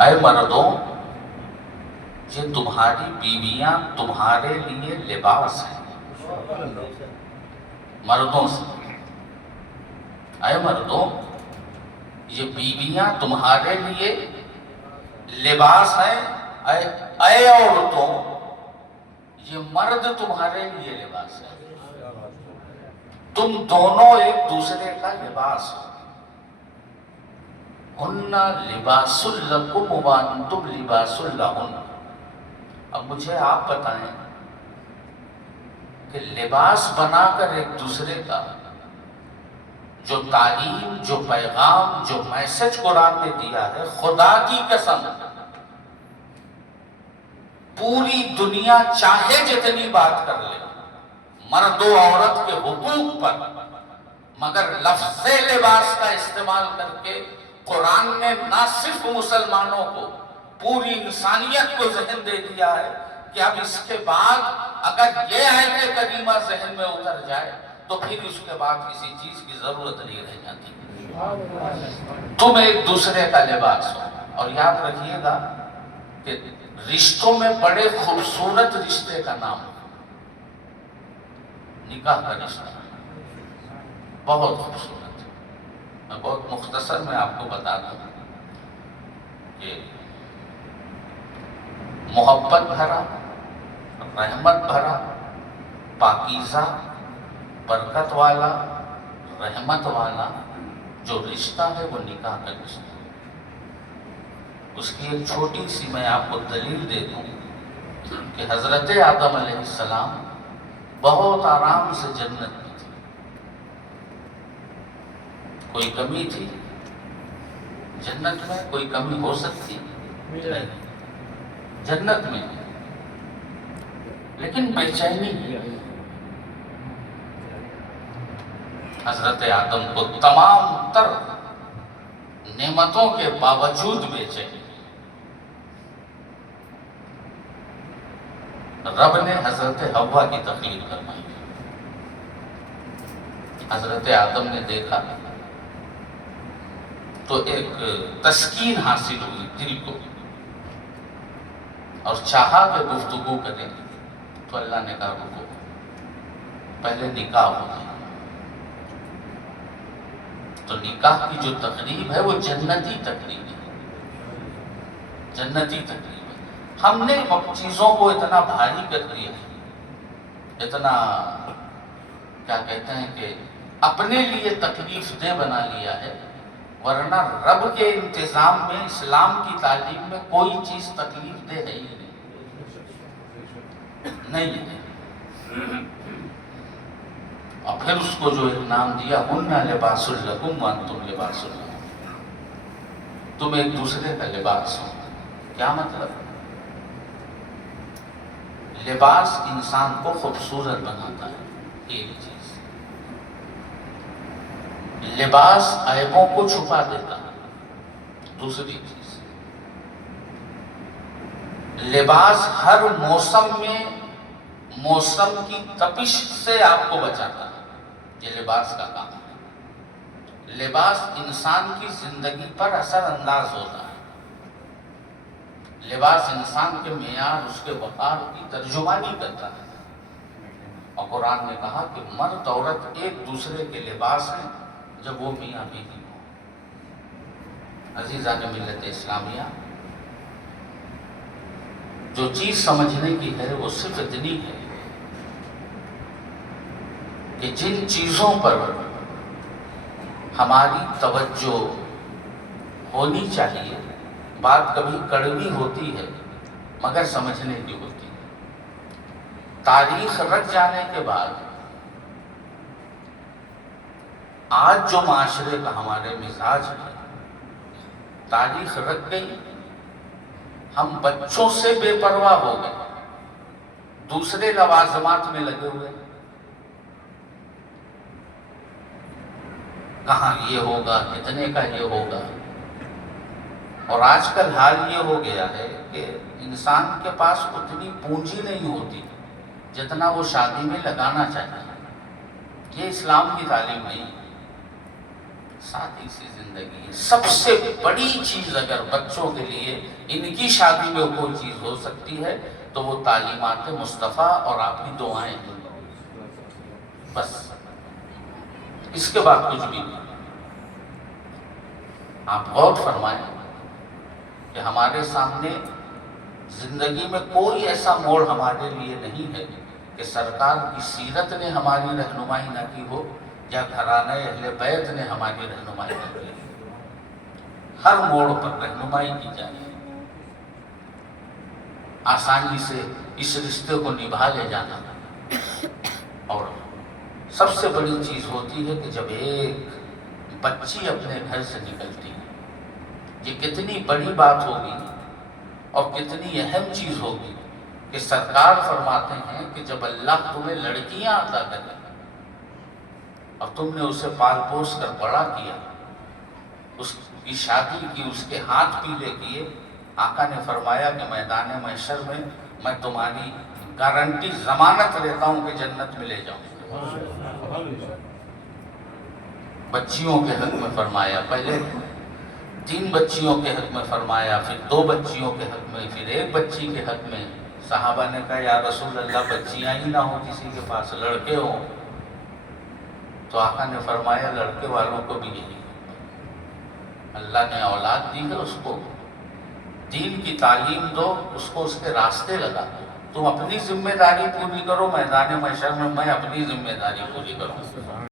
اے مردوں، یہ تمہاری بیویاں تمہارے لیے لباس ہیں. مردوں سے، اے مردوں، یہ بیویاں تمہارے لیے لباس ہیں. اے عورتوں، یہ مرد تمہارے لیے لباس ہے. تم دونوں ایک دوسرے کا لباس ہو. ہن لباس لکم وانتم لباس لہن. اب مجھے آپ بتائیں کہ لباس بنا کر ایک دوسرے کا جو تعلیم، جو پیغام، جو میسج قرآن نے دیا ہے، خدا کی قسم پوری دنیا چاہے جتنی بات کر لے مرد و عورت کے حقوق پر، مگر لفظ لباس کا استعمال کر کے قرآن نے نہ صرف مسلمانوں کو، پوری انسانیت کو ذہن دے دیا ہے کہ اب اس کے بعد اگر یہ آیت کریمہ ذہن میں اتر جائے تو پھر اس کے بعد کسی چیز کی ضرورت نہیں رہ جاتی. تم ایک دوسرے کا لباس ہو. اور یاد رکھیے گا کہ رشتوں میں بڑے خوبصورت رشتے کا نام نکاح کا رشتہ، بہت خوبصورت. میں بہت مختصر میں آپ کو بتا دوں کہ محبت بھرا، رحمت بھرا، پاکیزہ، برکت والا، رحمت والا جو رشتہ ہے وہ نکاح کا رشتہ ہے. اس کی ایک چھوٹی سی میں آپ کو دلیل دے دوں کہ حضرت آدم علیہ السلام بہت آرام سے جنت میں تھے. کوئی کمی تھی جنت میں؟ کوئی کمی ہو سکتی نہیں جنت میں، لیکن بے چینی. حضرت آدم کو تمام تر نعمتوں کے باوجود بے چینی. رب نے حضرت حوا کی تخلیق فرمائی. حضرت آدم نے دیکھا تو ایک تسکین حاصل ہوئی دل کو، اور چاہا کہ گفتگو کریں. تو اللہ نے کہا رکو، پہلے نکاح ہو جائے. تو نکاح کی جو تقریب ہے وہ جنتی تقریب ہے، جنتی تقریب ہے. ہم نے چیزوں کو اتنا بھاری کر دیا ہے، اتنا کیا کہتے ہیں کہ اپنے لیے تکلیف دہ بنا لیا ہے، ورنہ رب کے انتظام میں، اسلام کی تعلیم میں کوئی چیز تکلیف دہ ہے ہی نہیں ہے. اور پھر اس کو جو ایک نام دیا، ہن لباس لکم وانتم لباس لہن. تم ایک دوسرے کا لباس ہو. کیا مطلب؟ لباس انسان کو خوبصورت بناتا ہے، ایک چیز. لباس عیبوں کو چھپا دیتا ہے، دوسری چیز. لباس ہر موسم میں موسم کی تپش سے آپ کو بچاتا ہے. یہ لباس کا کام ہے. لباس انسان کی زندگی پر اثر انداز ہوتا ہے. لباس انسان کے معیار، اس کے وقار کی ترجمانی کرتا ہے. اور قرآن نے کہا کہ مرد عورت ایک دوسرے کے لباس ہیں جب وہ میاں بیوی ہوں. عزیزان ملت اسلامیہ، جو چیز سمجھنے کی ہے وہ صرف اتنی ہے کہ جن چیزوں پر ہماری توجہ ہونی چاہیے، بات کبھی کڑوی ہوتی ہے مگر سمجھنے کی ہوتی ہے. تاریخ رکھ جانے کے بعد آج جو معاشرے کا ہمارے مزاج ہے، تاریخ رکھ گئی. ہم بچوں سے بے پرواہ ہو گئے، دوسرے لوازمات میں لگے ہوئے. کہاں یہ ہوگا، کتنے کا یہ ہوگا. اور آج کل حال یہ ہو گیا ہے کہ انسان کے پاس اتنی پونجی نہیں ہوتی جتنا وہ شادی میں لگانا چاہتا ہے. یہ اسلام کی تعلیم نہیں. سادی سی زندگی ہے. سب سے بڑی چیز اگر بچوں کے لیے ان کی شادی میں کوئی چیز ہو سکتی ہے تو وہ تعلیمات مصطفیٰ اور آپ کی دعائیں ہیں. بس اس کے بعد کچھ بھی نہیں. آپ غور فرمائیں کہ ہمارے سامنے زندگی میں کوئی ایسا موڑ ہمارے لیے نہیں ہے کہ سرکار کی سیرت نے ہماری رہنمائی نہ کی ہو یا گھرانہ اہل بیت نے ہماری رہنمائی نہ کی. ہر موڑ پر رہنمائی کی جائے, آسانی سے اس رشتے کو نبھا لے جانا. اور سب سے بڑی چیز ہوتی ہے کہ جب ایک بچی اپنے گھر سے نکلتی ہے, یہ کتنی بڑی بات ہوگی اور کتنی اہم چیز ہوگی کہ سرکار فرماتے ہیں کہ جب اللہ تمہیں لڑکیاں عطا کرے اور تم نے اسے پال پوس کر بڑا کیا, اس کی شادی کی, اس کے ہاتھ پیلے کیے, آقا نے فرمایا کہ میدان محشر میں تمہاری گارنٹی ضمانت لیتا ہوں کہ جنت میں لے جاؤں. بچیوں کے حق میں فرمایا, پہلے 3 بچیوں کے حق میں فرمایا, پھر 2 بچیوں کے حق میں, پھر 1 بچی کے حق میں. صحابہ نے کہا یا رسول اللہ بچیاں ہی نہ ہوں کسی کے پاس, لڑکے ہوں. تو آقا نے فرمایا لڑکے والوں کو بھی یہی, اللہ نے اولاد دی ہے اس کو دین کی تعلیم دو, اس کو اس کے راستے لگا دو. تم اپنی ذمہ داری پوری کرو, میدان محشر میں میں اپنی ذمہ داری پوری کروں.